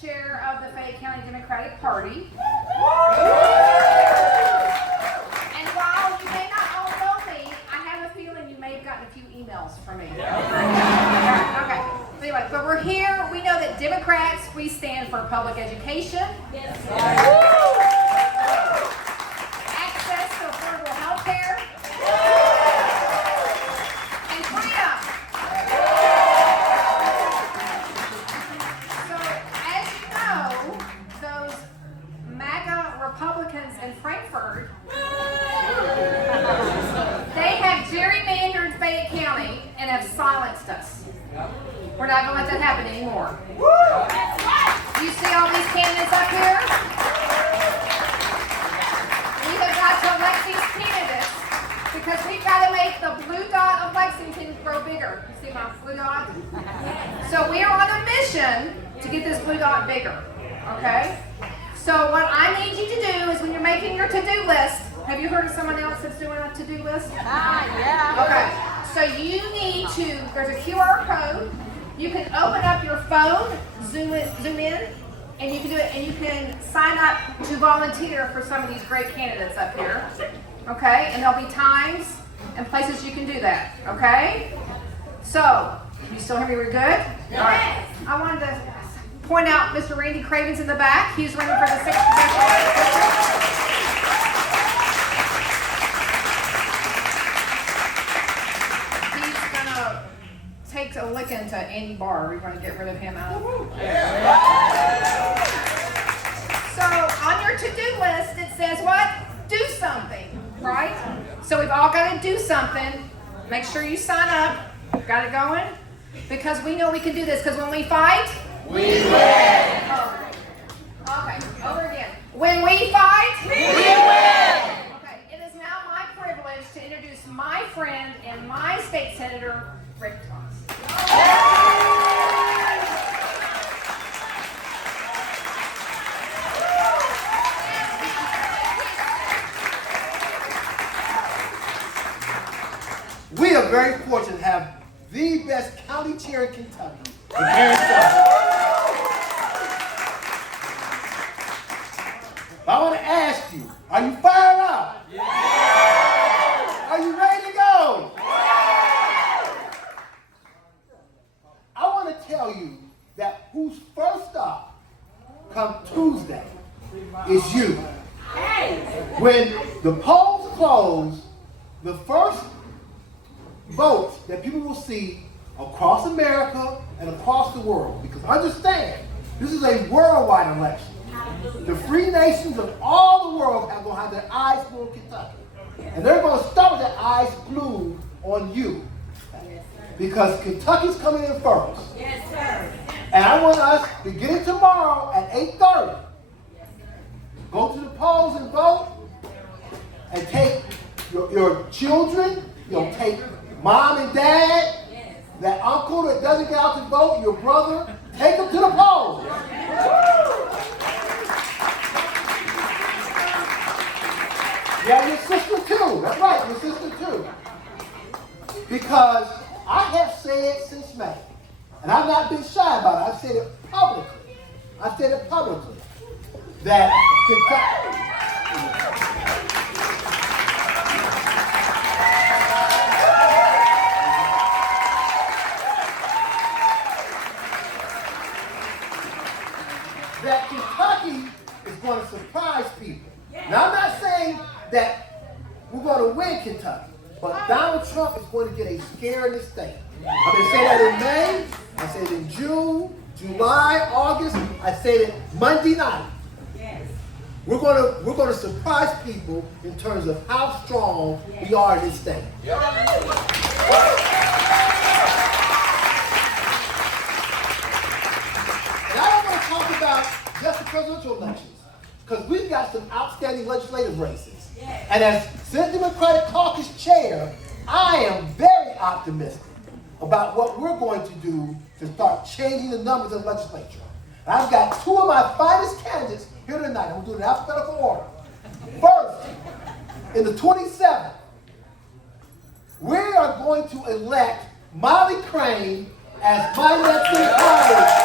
chair of the Fayette County Democratic Party. And while you may not all know me, I have a feeling you may have gotten a few emails from me. Okay. Anyway, but we're here. We know that Democrats, we stand for public education. Yes. Access to affordable health care. And freedom. So, as you know, those MAGA Republicans in Frankfurt, they have gerrymandered Fayette County and have silenced us. We're not going to let that happen anymore. You see all these candidates up here? We have got to elect these candidates because we've got to make the blue dot of Lexington grow bigger. You see my blue dot? So we are on a mission to get this blue dot bigger. Okay? So what I need you to do is when you're making your to-do list, have you heard of someone else that's doing a to-do list? Yeah. Okay. So you need to, there's a QR code. You can open up your phone, zoom in, and you can do it, and you can sign up to volunteer for some of these great candidates up here. Okay? And there'll be times and places you can do that. Okay? So, you still hear me? We're good? Yes. All right. I wanted to point out Mr. Randy Craven's in the back. He's running for the 6th district. Takes a licking to Andy Barr. We're going to get rid of him out. So on your to-do list, it says what? Do something, right? So we've all got to do something. Make sure you sign up. Got it going? Because we know we can do this. Because when we fight, we win. Okay, over again. When we fight, we win. Okay, it is now my privilege to introduce my friend and my state senator, Rick Thomas. We are very fortunate to have the best county chair in Kentucky. I want to ask you, are you fired up? Yeah. Are you ready to go? I want to tell you that who's first up come Tuesday is you. When the polls close, the first votes that people will see across America and across the world, because understand, this is a worldwide election. The free nations of all the world are going to have their eyes glued on Kentucky. And they're going to start with their eyes glued on you. Because Kentucky's coming in first. Yes, sir. And I want us, beginning tomorrow at 8:30, go to the polls and vote, and take your children, take mom and dad, that uncle that doesn't get out to vote, your brother, take them to the polls. Yeah, your sister too. That's right, your sister too. Because I have said since May, and I've not been shy about it, I've said it publicly, that Kentucky, is going to surprise people. Now, I'm not saying that we're going to win Kentucky, but Donald Trump is going to get a scare in the state. I've been saying that in May, I said it in June, July, August, I said it Monday night. We're going to surprise people in terms of how strong we are in this state. And I don't want to talk about just the presidential elections, because we've got some outstanding legislative races. And as Senate Democratic Caucus Chair, I am very optimistic about what we're going to do to start changing the numbers of the legislature. And I've got two of my finest candidates here tonight. I'm going to do it in alphabetical order. First, in the 27th, we are going to elect Molly Crane as my next colleague.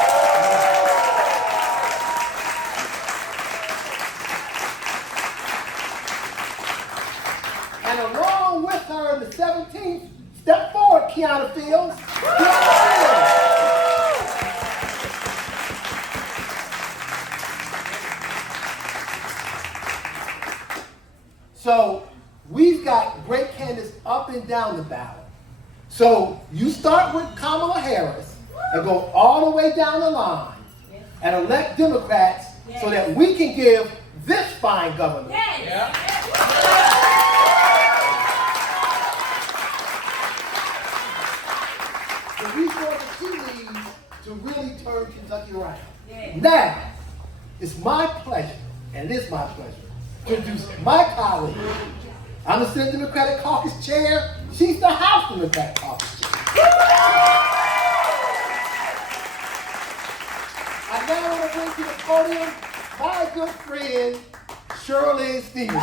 So we've got great candidates up and down the ballot. So you start with Kamala Harris and go all the way down the line and elect Democrats so that we can give this fine government. So we want the tea leaves to really turn Kentucky around. Now, it's my pleasure, and it is my pleasure, to introduce my colleague. I'm the Senate Democratic Caucus Chair. She's the House Democratic Caucus Chair. I now want to bring to the podium my good friend, Shirley Stevenson.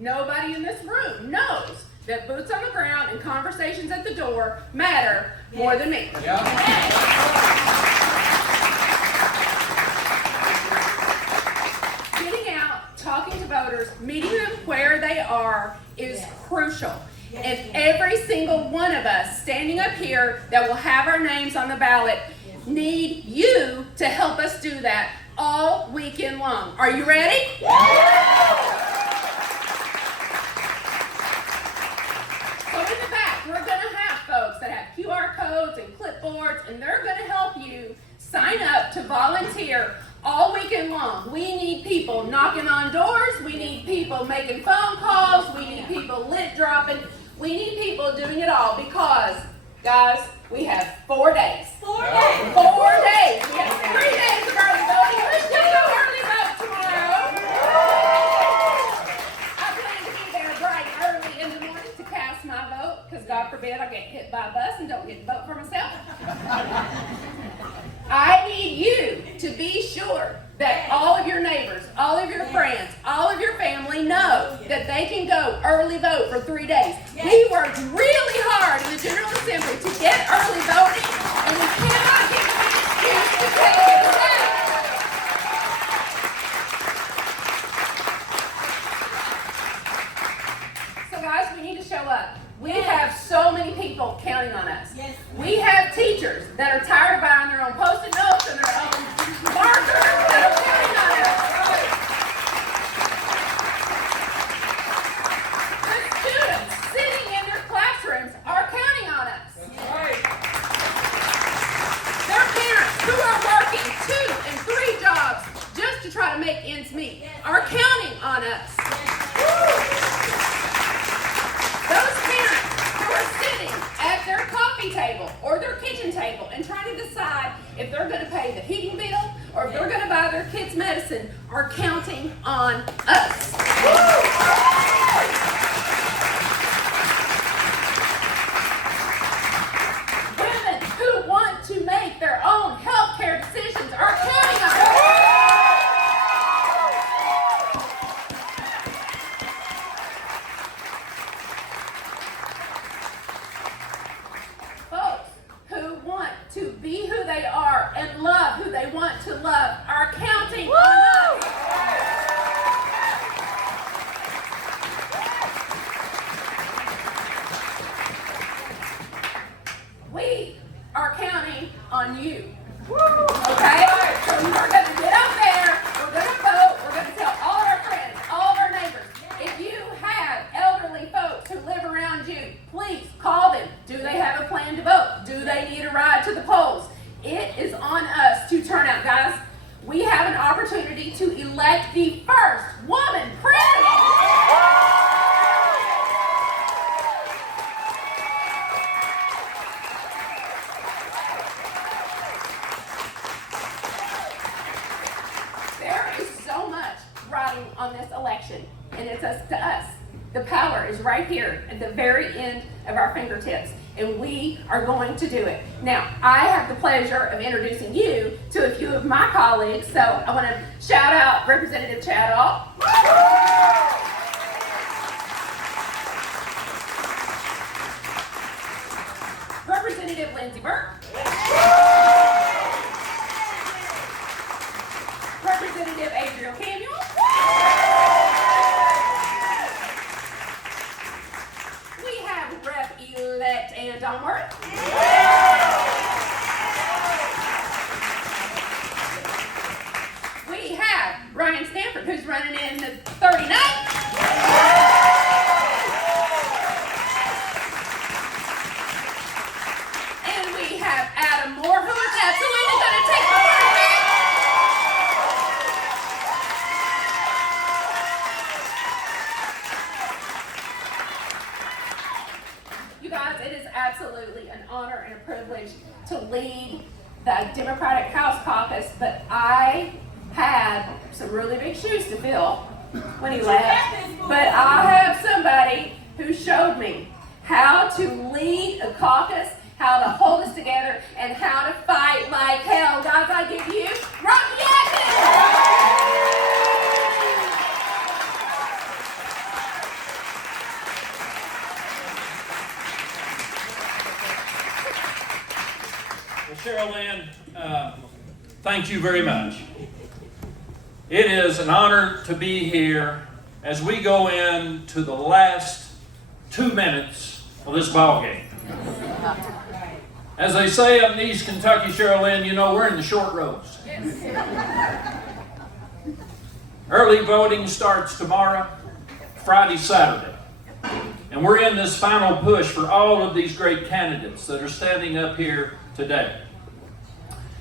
Nobody in this room knows that boots on the ground and conversations at the door matter more than me. Getting out, talking to voters, meeting them where they are is crucial. And every single one of us standing up here that will have our names on the ballot need you to help us do that all weekend long. Are you ready? So in the back, we're going to have folks that have QR codes and clipboards, and they're going to help you sign up to volunteer all weekend long. We need people knocking on doors. We need people making phone calls. We need people lid dropping. We need people doing it all because, guys, we have 4 days. 4 days. 4 days. We have 3 days of early voting. Let's just go early vote tomorrow. I plan to be there bright early in the morning to cast my vote because, God forbid, I get hit by a bus and don't get to vote for myself. I need you to be sure that all of your neighbors, all of your friends, all of your family know that they can go early vote for 3 days. We worked really hard in the General Assembly to get early voting, and we cannot give them an excuse to take it away. So guys, we need to show up. We have so many people counting on us. We have teachers that are tired of buying their own Post-it notes and their own markers that are counting on us. The students sitting in their classrooms are counting on us. Their parents who are working 2 and 3 jobs just to try to make ends meet are counting on us. Those parents who are sitting at their coffee table or their kitchen table and trying to decide if they're going to pay the heating bill or if they're going to buy their kids' medicine are counting on us. Women who want to make their own health care decisions are counting on us. Folks who want to be who they are and love who they want to love are counting on us. We are counting on you. Okay? So we're going to get up there, we're going to vote, we're going to tell all of our friends, all of our neighbors. If you have elderly folks who live around you, please call them. Do they have a plan to vote? Do they need a ride to the polls? It is on us to turn out, guys. We have an opportunity to elect the first woman president. There is so much riding on this election, and it's up to us. The power is right here at the very end of our fingertips, and we are going to do it. Now, I have the pleasure of introducing you to a few of my colleagues, so I want to shout out Representative Chaddoll. Representative Lindsey Burke. Representative Adriel Camuel. We have Rep-elect Ann Donworth. We have Ryan Stanford, who's running in the 39th. And we have Adam Moore, who is absolutely going to take over. You guys, it is absolutely an honor and a privilege to lead the Democratic House Caucus, but I had some really big shoes to fill when he left. But I have somebody who showed me how to lead a caucus, how to hold us together, and how to fight like hell. Guys, I give you Robbie Atkins! Well, Cheryl Lynn, thank you very much. It is an honor to be here as we go into the last 2 minutes of this ball game. As they say up in East Kentucky, Cheryl Lynn, you know, we're in the short rows. Early voting starts tomorrow, Friday, Saturday. And we're in this final push for all of these great candidates that are standing up here today.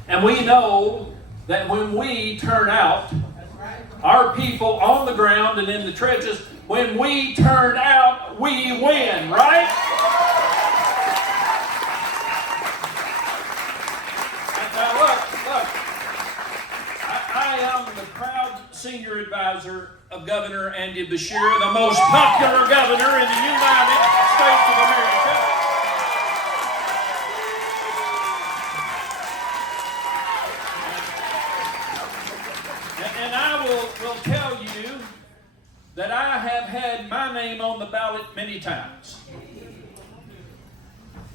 And we know that when we turn out, our people on the ground and in the trenches, when we turn out, we win, right? Now look, I am the proud senior advisor of Governor Andy Beshear, the most popular governor in the United States of America. And I will tell you that I have had my name on the ballot many times.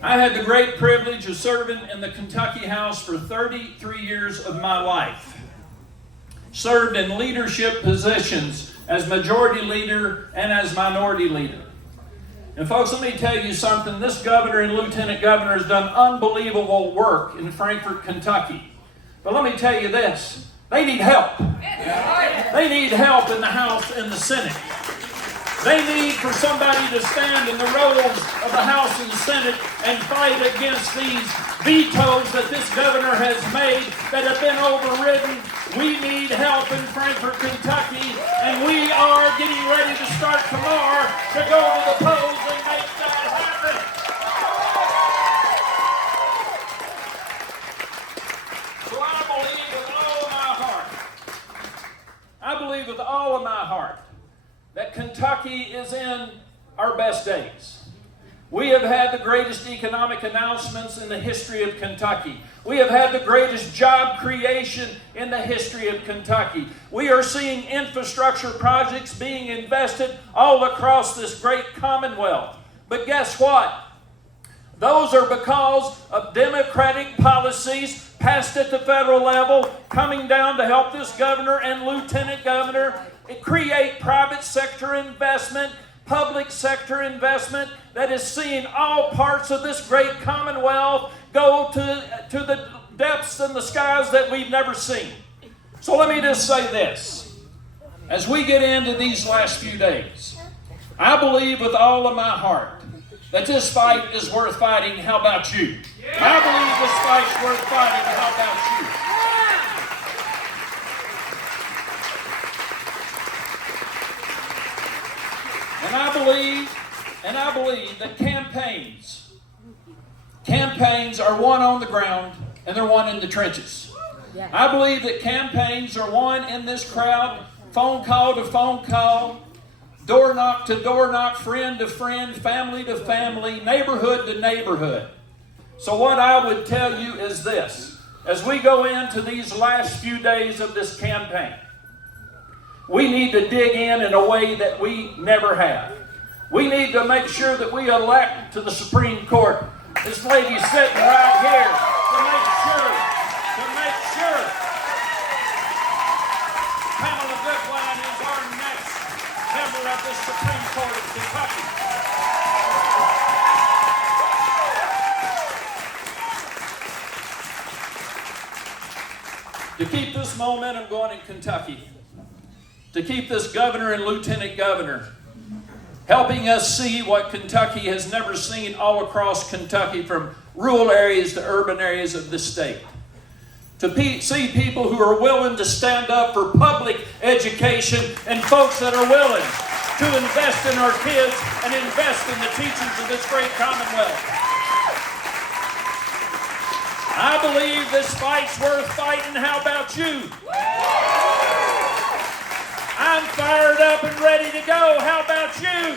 I had the great privilege of serving in the Kentucky House for 33 years of my life. Served in leadership positions as majority leader and as minority leader. And folks, let me tell you something. This governor and lieutenant governor has done unbelievable work in Frankfort, Kentucky. But let me tell you this. They need help. They need help in the House and the Senate. They need for somebody to stand in the rows of the House and the Senate and fight against these vetoes that this governor has made that have been overridden. We need help in Frankfort, Kentucky, and we are getting ready to start tomorrow to go to the polls and make that happen. So I believe with all of my heart that Kentucky is in our best days. We have had the greatest economic announcements in the history of Kentucky. We have had the greatest job creation in the history of Kentucky. We are seeing infrastructure projects being invested all across this great Commonwealth. But guess what? Those are because of Democratic policies passed at the federal level, coming down to help this governor and lieutenant governor create private sector investment, public sector investment that is seeing all parts of this great Commonwealth go to the depths and the skies that we've never seen. So let me just say this. As we get into these last few days, I believe with all of my heart that this fight is worth fighting. How about you? I believe this fight's worth fighting. How about you? And I believe that campaigns are won on the ground and they're won in the trenches. I believe that campaigns are won in this crowd, phone call to phone call, door knock to door knock, friend to friend, family to family, neighborhood to neighborhood. So what I would tell you is this. As we go into these last few days of this campaign, we need to dig in a way that we never have. We need to make sure that we elect to the Supreme Court This lady's sitting right here to make sure Pamela Goodwine is our next member of the Supreme Court of Kentucky. To keep this momentum going in Kentucky, to keep this governor and lieutenant governor helping us see what Kentucky has never seen all across Kentucky, from rural areas to urban areas of the state. To see people who are willing to stand up for public education and folks that are willing to invest in our kids and invest in the teachers of this great commonwealth. I believe this fight's worth fighting. How about you? I'm fired up and ready to go. How about you?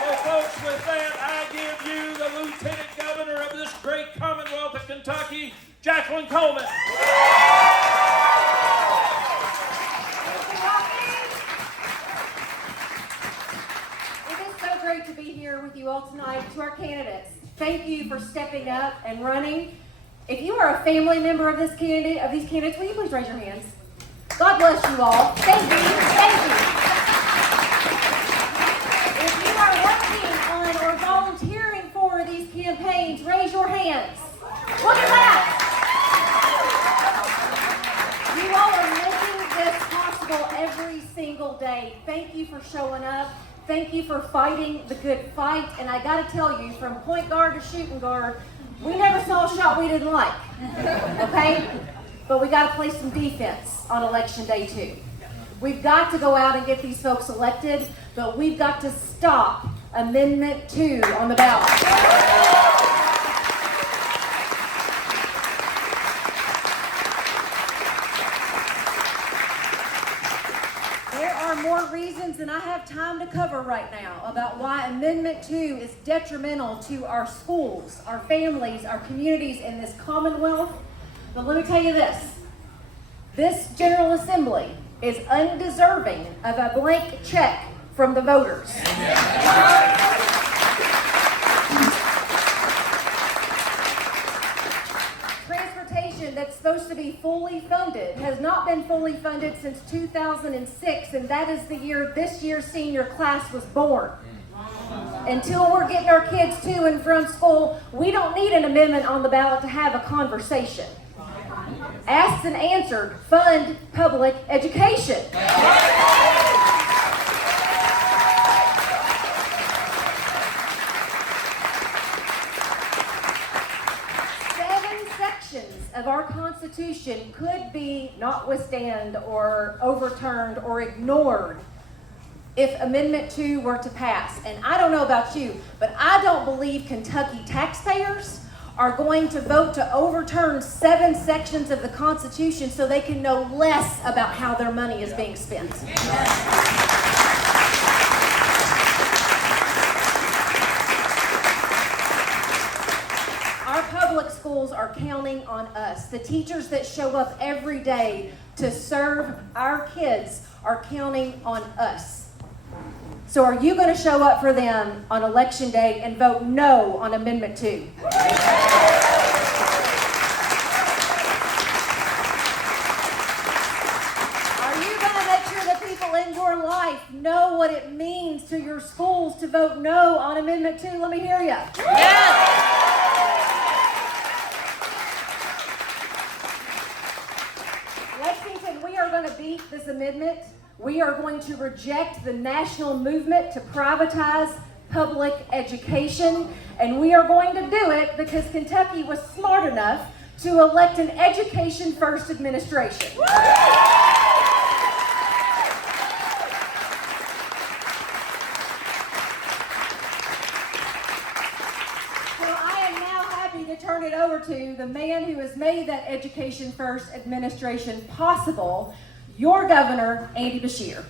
So folks, with that, I give you the Lieutenant Governor of this great Commonwealth of Kentucky, Jacqueline Coleman. It is so great to be here with you all tonight. To our candidates, thank you for stepping up and running. If you are a family member of these candidates, will you please raise your hands? God bless you all. Thank you. Thank you. If you are working on or volunteering for these campaigns, raise your hands. Look at that. You all are making this possible every single day. Thank you for showing up. Thank you for fighting the good fight. And I got to tell you, from point guard to shooting guard, we never saw a shot we didn't like. Okay? But we got to play some defense on election day too. We've got to go out and get these folks elected, but we've got to stop Amendment 2 on the ballot. There are more reasons than I have time to cover right now about why Amendment 2 is detrimental to our schools, our families, our communities in this Commonwealth. But let me tell you this. This General Assembly is undeserving of a blank check from the voters. Transportation that's supposed to be fully funded has not been fully funded since 2006, and that is the year this year's senior class was born. Until we're getting our kids to and from school, we don't need an amendment on the ballot to have a conversation. Asked and answered, fund public education. 7 sections of our Constitution could be notwithstand or overturned or ignored if Amendment 2 were to pass. And I don't know about you, but I don't believe Kentucky taxpayers are going to vote to overturn 7 sections of the Constitution so they can know less about how their money is being spent. Our public schools are counting on us. The teachers that show up every day to serve our kids are counting on us. So are you going to show up for them on Election Day and vote no on Amendment 2? Are you going to make sure the people in your life know what it means to your schools to vote no on Amendment 2? Let me hear you. Yes. Lexington, we are going to beat this amendment. We are going to reject the national movement to privatize public education, and we are going to do it because Kentucky was smart enough to elect an education-first administration. Well, I am now happy to turn it over to the man who has made that education-first administration possible, your governor, Andy Beshear.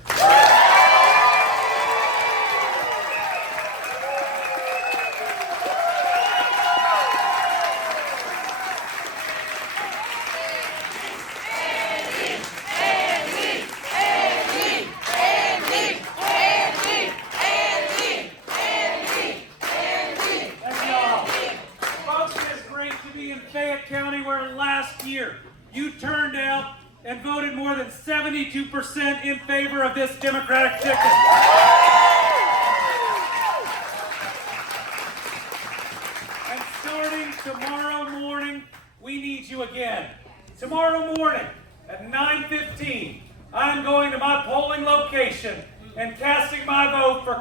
72% in favor of this Democratic ticket. And starting tomorrow morning, we need you again. Tomorrow morning at 9:15, I'm going to my polling location and casting my vote for